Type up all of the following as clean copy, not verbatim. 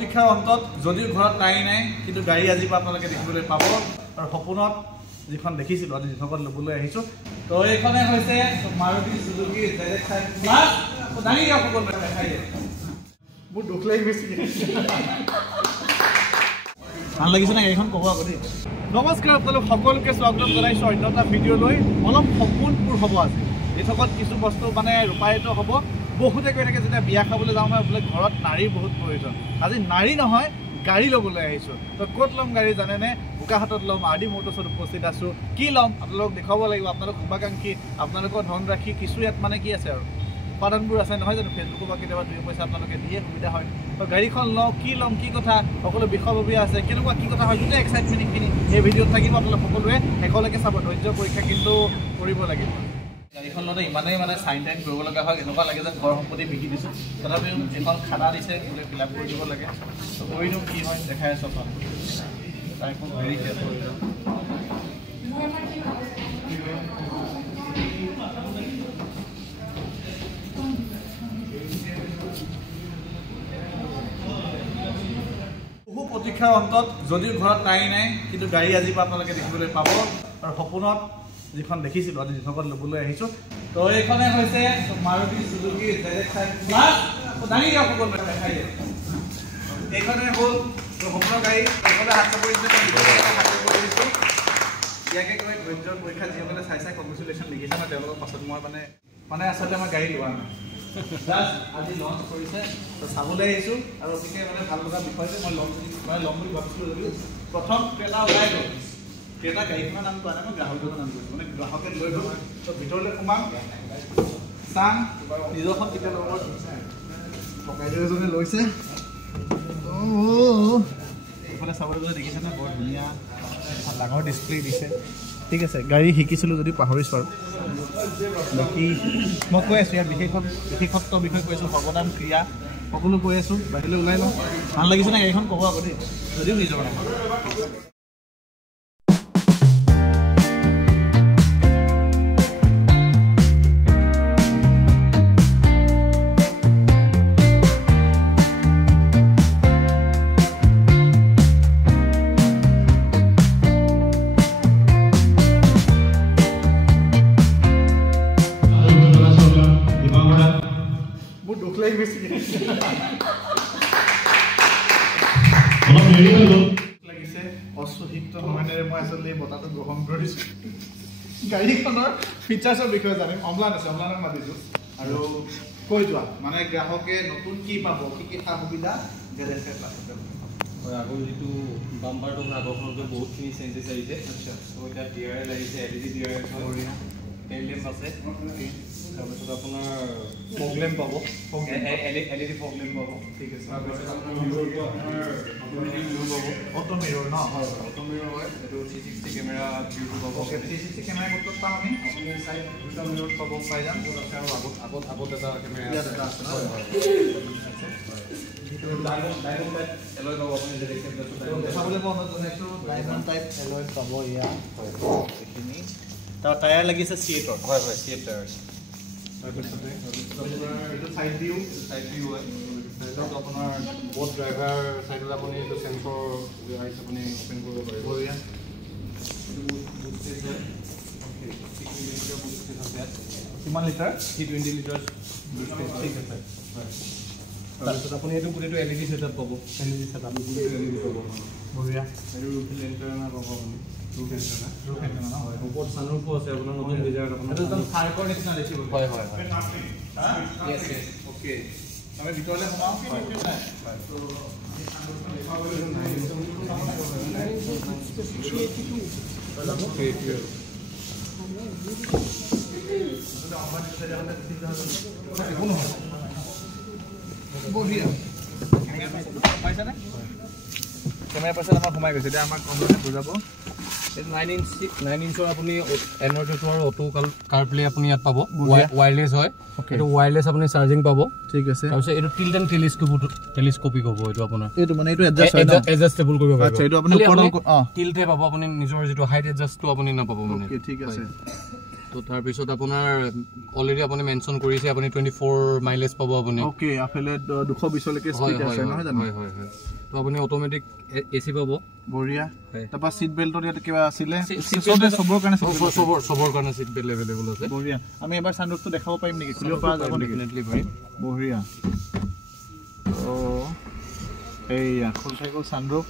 প্ৰতীক্ষাৰ অন্তত যদিও ঘৰত নাই কিন্তু গাড়ী আজিৰ পৰা আপোনালোকে দেখিবলৈ পাব আৰু সপোনত যিখন দেখিছিলোঁ আজি যিসকল ল'বলৈ আহিছোঁ তো এইখনে হৈছে মাৰুতি সুজুকি ZX5 প্লাছ দাঙি দিয়ক সকলোৱে দেখাই দিয়ে মোৰ দুখ লাগি গৈছে ভাল লাগিছে নে গাড়ীখন ক'ব আকৌ দেই নমস্কাৰ আপোনালোক সকলোকে স্বাগতম জনাইছোঁ অন্য এটা ভিডিঅ'লৈ অলপ সপোনবোৰ হ'ব আজি এইসকল কিছু বস্তু মানে ৰূপায়িত হ'ব বহুতে কৈ থাকে যেতিয়া বিয়া খাবলৈ যাওঁ মই বোলে ঘৰত নাৰীৰ বহুত প্ৰয়োজন আজি নাৰী নহয় গাড়ী ল'বলৈ আহিছোঁ তো ক'ত ল'ম গাড়ী জানেনে বোকাহাটত ল'ম RD মটৰ্ছত উপস্থিত আছোঁ কি ল'ম আপোনালোক দেখুৱাব লাগিব আপোনালোক শুভাকাংক্ষী আপোনালোকৰ ধন ৰাখি কিছু ইয়াত মানে কি আছে আৰু উপাদানবোৰ আছে নহয় জানো ফেচবুকৰ বা কেতিয়াবা 2 পইচা আপোনালোকে দিয়ে সুবিধা হয় তো গাড়ীখন ল'ম কি কথা সকলো বিষয়ববীয়া আছে কেনেকুৱা কি কথা হয় গোটেই এক্সাইটমেণ্টখিনি এই ভিডিঅ'ত থাকিব আপোনালোক সকলোৱে শেষলৈকে চাব ধৈৰ্য পৰীক্ষা কিন্তু কৰিব লাগিব গাড়ীখন লওঁতে ইমানেই মানে চাইন টাইন কৰিব লগা হয় এনেকুৱা লাগে যে ঘৰ সম্পত্তি বিকি দিছোঁ তথাপিও এখন খানা দিছে বোলে ফিল আপ কৰি দিব লাগে তো কৰিনো কি হয় দেখাই আছোঁ তাই খুব হেৰি বহু প্ৰতীক্ষাৰ অন্তত যদিও ঘৰত নাই কিন্তু গাড়ী আজিৰ পৰা আপোনালোকে দেখিবলৈ পাব আৰু সপোনত যিখন দেখিছিলোঁ আজি যিসকল ল'বলৈ আহিছোঁ তো এইখনে হৈছে মাৰুতি সুজুকি ZX5 প্লাছ দাঙি দিয়ক সকলোৱে দেখাই দিয়ে এইখনে হ'ল সপোনৰ গাড়ী এইখনে হাত চাপৰি দিছোঁ ইয়াকে কৈ ধৈৰ্যৰ পৰীক্ষা যিসকলে চাই কংগ্ৰেচুলেশ্যন লিখিছে মই তেওঁলোকৰ পাছত মই মানে আচলতে আমাৰ গাড়ী লোৱা নাই জাষ্ট আজি লঞ্চ কৰিছে তো চাবলৈ আহিছোঁ আৰু অতিকে মানে ভাল লগা বিষয় যে মই ল'ম বুলি ভাবিছিলোঁ যদিও প্ৰথম ক্ৰেতা ওলাই গ'ল ক্ৰেতা গাড়ীখনৰ নাম কোৱা নাই মই গ্ৰাহকজনৰ নাম কৈছোঁ মানে গ্ৰাহকে লৈ গ'ল তো ভিতৰলৈ সোমাম চাম নিজৰখন কেতিয়া ল'ব ককাইদেউ এজনে লৈছে এইফালে চাবলৈ গ'লে দেখিছে ন বৰ ধুনীয়া ডাঙৰ ডিছপ্লে দিছে ঠিক আছে গাড়ী শিকিছিলোঁ যদি পাহৰিছোঁ আৰু বাকী মই কৈ আছোঁ ইয়াৰ বিশেষত্ব বিষয়ে কৈ আছোঁ সৰ্বদান ক্ৰিয়া সকলো কৈ আছোঁ বাহিৰলৈ ওলাই লওঁ ভাল লাগিছে নে গাড়ীখন ক'ব আকৌ দেই যদিও নিজৰ নাই লাগিছে অস্বহিত সমানেৰে মই আচলতে এই বঁটাটো গ্ৰহণ কৰিছোঁ গাড়ীখনৰ ফিচাৰ্ছৰ বিষয়ে জানিম অম্লানক মাতিছোঁ আৰু কৈ যোৱা মানে গ্ৰাহকে নতুন কি পাব কি সা সুবিধা ZX5 প্লাছত হয় আগৰ যিটো বাম্পাৰটো আগৰখনতকৈ বহুতখিনি চেঞ্জেছ আহিছে আচ্ছা তো এতিয়া DRL আহিছে LED DRL টেইল লেম্প আছে তাৰপিছত আপোনাৰ ফগ লেম্প পাব LED ফগ লেম্প পাব ঠিক আছে তাৰপিছত আপোনাৰ মিৰৰটো আপোনাৰ ভিউ পাব অটো মিৰৰ ন হয় অটো মিৰৰ হয় এইটো 360 কেমেৰা ভিউটো পাব 360 কেমেৰা ক'ত পাম আমি আপুনি চাইড দুটা মিৰত পাব পাই যাম আৰু আগত এটা কেমেৰা আছে হয় হয় ডায়মণ্ড টাইপ এলয় পাব আপুনি দেখাবলৈ মই অনুৰোধ জনাইছোঁ ডায়মণ্ড টাইপ এলয় পাব ইয়াত এইখিনি তাৰ টায়াৰ লাগিছে C8 হয় C8 টায়াৰ তাৰপিছতে আপোনাৰ এইটো চাইড ভিউ হয় চাইডত আপোনাৰ বহুত ড্ৰাইভাৰ চাইডত আপুনি এইটো চেন্সৰ আইচ আপুনি অপেন কৰিব পাৰিব কিমান লিটাৰ 320 লিটাৰ ঠিক আছে হয় তাৰপিছত আপুনি এইটো গোটেইটো LED ছেটআপ পাব LED ছেটআপ LED পাব বঢ়িয়া এইটো ৰুফ এণ্টাৰনা পাব আপুনি ৰুফ এণ্টাৰনা হয় ওপৰত সানৰুফো আছে আপোনাৰ নতুন ডিজাইন আপোনাৰ এইটো একদম ফাৰ্কৰ নিচিনা দেখিব হয় ইয়েছ ওকে আমি ভিতৰলৈ সোমাওঁ একো নহয় বঢ়িয়া পাইছানে কেমেৰা পাইছে আমাৰ সোমাই গৈছে এতিয়া আমাক কমপ্লিট বুজাব 9 ইঞ্চৰ আপুনি এনড্ৰইড আৰু অটো কাৰপ্লে আপুনি ইয়াত পাব ওয়্যাৰলেছ হয় এটো ওয়্যাৰলেছ আপুনি চাৰ্জিং পাব ঠিক আছে তাৰপিছত এটো টিল্ট এণ্ড টেলিস্কোপিক হ'ব এটো আপোনাৰ এটো মানে এটো এডজাস্টেবল কৰিব পাৰিব আচ্ছা এটো আপুনি ওপৰত টিল্টে পাব আপুনি নিজৰ যেটো হাইট এডজাস্টটো আপুনি নাপাব মানে ওকে ঠিক আছে তো তাৰ পিছত আপোনাৰ অলৰেডি আপুনি মেনশন কৰিছে আপুনি 24 মাইলেজ পাব আপুনি ওকে আফেলে 220 লৈকে স্পীড আছে নহয় জানো হয় হয় হয় তো আপুনি অটোমেটিক এসি পাব বঢ়িয়া তাপা সিট বেল্টৰ ইয়াত কিবা আছিল সবৰ কাৰণে সিট বেল্ট अवेलेबल আছে বঢ়িয়া আমি এবাৰ সানৰুফটো দেখাব পাৰিম নেকি খুলিব পৰা যাব ডেফিনেটলি পাৰিম বঢ়িয়া ও এইয়া খুল থাকি গ'ল সানৰুফ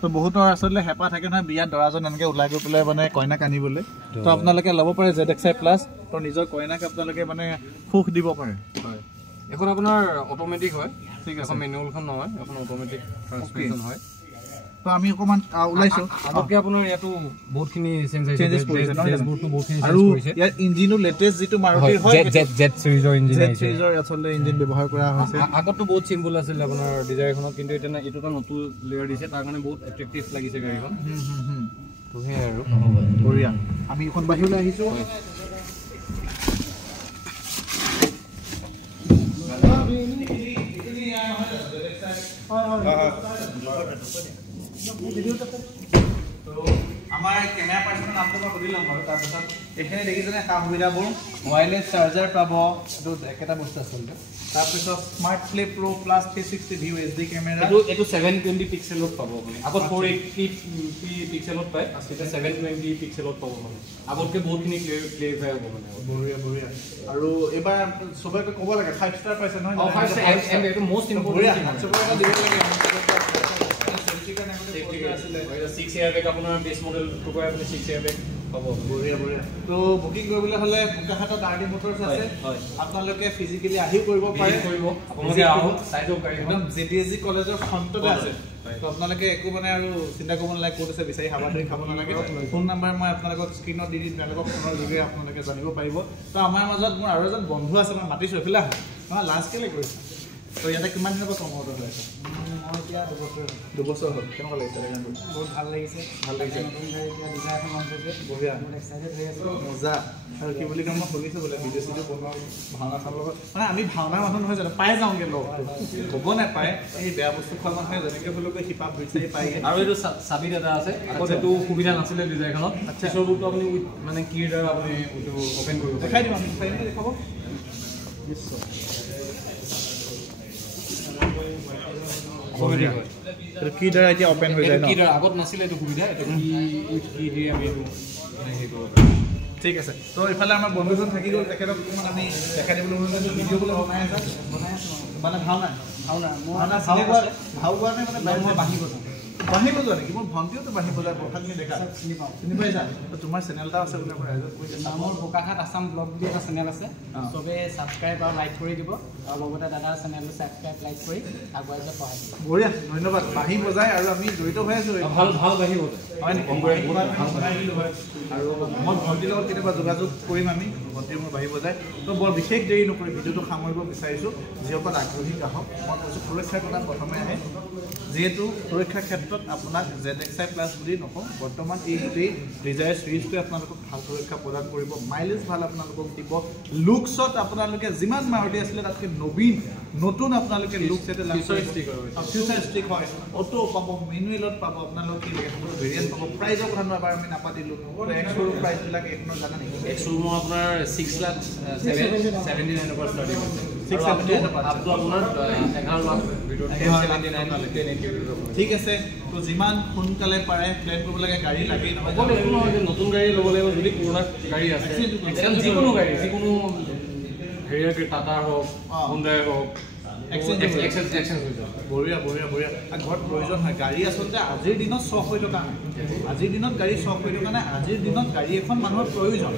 তো বহুতৰ আসলে হেপা থাকে নহয় বিয়া দৰাজন এনেকে ওলাই গৈ পেলাই মানে কইনাক আনিবলৈ তো আপোনালোকে ল'ব পাৰে ZXi প্লাস তো নিজৰ কইনাক আপোনালোকে মানে সুখ দিব পাৰে হয় এখন আপোনাৰ অটোমেটিক হয় ঠিক আছে মেনুৱেলখন নহয় এখন অটোমেটিক ট্ৰান্সমিশন হয় তো আমি অকমান ওলাইছো আগতকে আপোনাৰ ইয়াতো বহুতখিনি চেঞ্জেছ কৰিছে ডেশবোৰ্ডটো বহুতখিনি চেঞ্জ কৰিছে ইয়াৰ ইঞ্জিনো লেটেষ্ট যেটো মাৰুতিৰ হয় জেড সিৰিজৰ ইঞ্জিন জেড সিৰিজৰ আসলে ইঞ্জিন ব্যৱহাৰ কৰা হৈছে আগতো বহুত সিম্পল আছিল আপোনাৰ ডিজাইনখনত কিন্তু এটা এটা নতুন লেয়াৰ দিছে তাৰ কাৰণে বহুত এট্ৰেক্টিভ লাগিছে গাড়ীখন তো হে আৰু বঢ়িয়া আমি এখন বাহিৰলৈ আহিছো আমাৰ কেমেৰা পাৰ্সনৰ নামটো মই সুধিলাম আৰু তাৰ পিছত এখানে দেখিছেনে সা সুবিধাবোৰ ওয়্যাৰলেস চাৰ্জাৰ পাব এটো একটা বস্তু আছে তাৰ পিছত smart play pro plus 360 view HD camera এটো 720 পিক্সেলত পাব আপুনি আগত 480 পিক্সেলত পায় এটা 720 পিক্সেলত পাব মানে আগতকে বহুতখিনি ক্লিয়াৰ হ'ব মানে বঢ়িয়া বঢ়িয়া আৰু এবাৰ সবকে ক'ব লাগে 5 ষ্টাৰ পাইছে নহয় 5 ষ্টাৰ এণ্ড এটো মোষ্ট ইম্পৰ্টেন্ট সবকে দিব লাগে 6 ইয়াৰ বেক আপোনাৰ বেস মডেল টু কয় আপুনি 6 ইয়াৰ বেক পাব বঢ়িয়া বঢ়িয়া তো বুকিং কৰিবলৈ হলে বুকাহাটত আৰডি মোটৰছ আছে আপোনালোকে ফিজিক্যালি আহি কৰিব পাৰে আপোনালোকে আহক চাইজৰ গাড়ী একদম জেডিএসজি কলেজৰ ফ্ৰণ্টতে আছে তো আপোনালোকে একো মানে আৰু চিন্তা কৰিব নালাগে ক'ত আছে বিচাৰি হাবাধৰি খাব নালাগে ফোন নম্বৰ মই আপোনালোকক স্ক্ৰীনত দি দিম তেওঁলোকক ফোনৰ যোগে আপোনালোকে জানিব পাৰিব তো আমাৰ মাজত মোৰ আৰু এজন বন্ধু আছে মই মাতিছো এফালে মই লাঞ্চ কেলে কৰিছো তো ইয়াতে কিমান দিনৰ পৰা কমত হৈ আছে মই এতিয়া 2 বছৰ হ'ল কেনেকুৱা লাগিছে গানটো বহুত ভাল লাগিছে নতুন গাড়ী এতিয়া ডিজাইন এখন লঞ্চ হৈছে বঢ়িয়া মই এক্সাইটেড হৈ আছো মজা আৰু কি বুলি কম মই শুনিছো বোলে ভিডিঅ' চিডিঅ' বনোৱা ভাওনা চাব লগত মানে আমি ভাওনা মানুহ নহয় জানো পাই যাওঁগে লগটো হ'ব নাপায় এই বেয়া বস্তু খোৱা মানুহে যেনেকৈ হ'লেও হিপাপ বিচাৰি পাই আৰু এইটো চাবিত এটা আছে আগত এইটো সুবিধা নাছিলে ডিজাইনখনত পিছৰ বোৰটো আপুনি মানে কিৰ দ্বাৰা আপুনি এইটো ওপেন কৰিব দেখাই দিম আমি দেখাব নিশ্চয় কি দ্বাৰা এতিয়া ওপেন হৈ যায় ন কি দ্বাৰা আগত নাছিলে এইটো সুবিধা এটা কি দিয়ে আমি এইটো মানে হেৰি কৰিব ঠিক আছে তো ইফালে আমাৰ বন্ধুজন থাকি গ'ল তেখেতক আমি দেখাই দিবলৈ ভিডিঅ' বোলে বনাই আছো মানে ভাওনা ভাও গোৱা নাই মানে বাঁহী বজোৱা নেকি মোৰ ভণ্টিওতো বাঁহী বজায় প্ৰসাদখিনি দেখা চিনি পাইছা তোমাৰ চেনেল এটা আছে বোলে মই ৰাইজক কৈ দিছোঁ মোৰ বোকাখাট আছাম ব্লগ বুলি এটা চেনেল আছে চবে ছাবস্ক্ৰাইব আৰু লাইক কৰি দিব আৰু লগতে দাদাৰ চেনেলটো ছাবস্ক্ৰাইব লাইক কৰি আগুৱাই যাব পাৰে বঢ়িয়া ধন্যবাদ বাঁহী বজাই আৰু আমি জড়িত হৈ আছো ভাল বাঁহী বজায় হয় নেকি আৰু মই ভণ্টিৰ লগত কেতিয়াবা যোগাযোগ কৰিম আমি ভণ্টিয়ে মোৰ বাঁহী বজায় তো বৰ বিশেষ দেৰি নকৰি ভিডিঅ'টো সামৰিব বিচাৰিছোঁ যিসকল আগ্ৰহী গ্ৰাহক মই কৈছোঁ সুৰক্ষাৰ কথা প্ৰথমে আহে যিহেতু সুৰক্ষাৰ ক্ষেত্ৰত আপোনাক ZXi প্লাছ বুলি নকওঁ বৰ্তমান এই গোটেই ডিজায়াৰ চিৰিজটোৱে আপোনালোকক ভাল সুৰক্ষা প্ৰদান কৰিব মাইলেজ ভাল আপোনালোকক দিব লুকছত আপোনালোকে যিমান মাৰুতি আছিলে তাতকৈ নতুন আপোনালোকে লুক এটা ফিউচাৰিষ্টিক হয় অটো পাব মেনুৱেলত পাব আপোনালোকে কি লাগে সকলো ভেৰিয়েণ্ট পাব প্ৰাইজৰ কথা এবাৰ আমি নাপাতিলোঁ এক্সৰ প্ৰাইচবিলাক এখনৰ জানা নেকি এক্সৰ আপোনাৰ 6,79,000 পৰা ষ্টাৰ্টিং হৈছে 679 আপ টু আপোনাৰ 11 লাখ ভিতৰত 79 ঠিক আছে তো যিমান সোনকালে পাৰে প্লেন কৰিব লাগে গাড়ী লাগেই নহয় নতুন গাড়ী ল'ব লাগিব যদি পুৰণা গাড়ী আছে যিকোনো গাড়ী যিকোনো হেৰিয়াৰ টাটা হওক হুণ্ডাই হওক বঢ়িয়া বঢ়িয়া বঢ়িয়া ঘৰত প্ৰয়োজন হয় গাড়ী আচলতে আজিৰ দিনত চখ হৈ থকা নাই আজিৰ দিনত গাড়ী চখ হৈ থকা নাই আজিৰ দিনত গাড়ী এখন মানুহৰ প্ৰয়োজন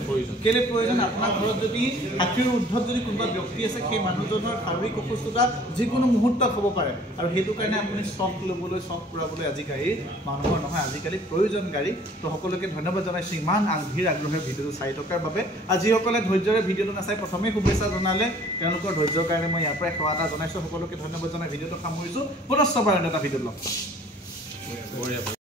কেলে প্ৰয়োজন আপোনাৰ ঘৰত যদি 60ৰ ঊৰ্ধত যদি কোনোবা ব্যক্তি আছে সেই মানুহজনৰ শাৰীৰিক অসুস্থতা যিকোনো মুহূৰ্তত হ'ব পাৰে আৰু সেইটো কাৰণে আপুনি চখ ল'বলৈ চখ পূৰাবলৈ আজি গাড়ী মানুহৰ নহয় আজিকালি প্ৰয়োজন গাড়ী তো সকলোকে ধন্যবাদ জনাইছোঁ ইমান ভিৰ আগ্ৰহে ভিডিঅ'টো চাই থকাৰ বাবে আৰু যিসকলে ধৈৰ্যৰে ভিডিঅ'টো নাচাই প্ৰথমেই শুভেচ্ছা জনালে তেওঁলোকৰ ধৈৰ্যৰ কাৰণে মই ইয়াৰ পৰাই সেৱা এটা জনাইছোঁ সকলোকে ধন্যবাদ জনাই ভিডিঅ'টো সামৰিছোঁ পুনশ্চবাৰ এটা ভিডিঅ' লওক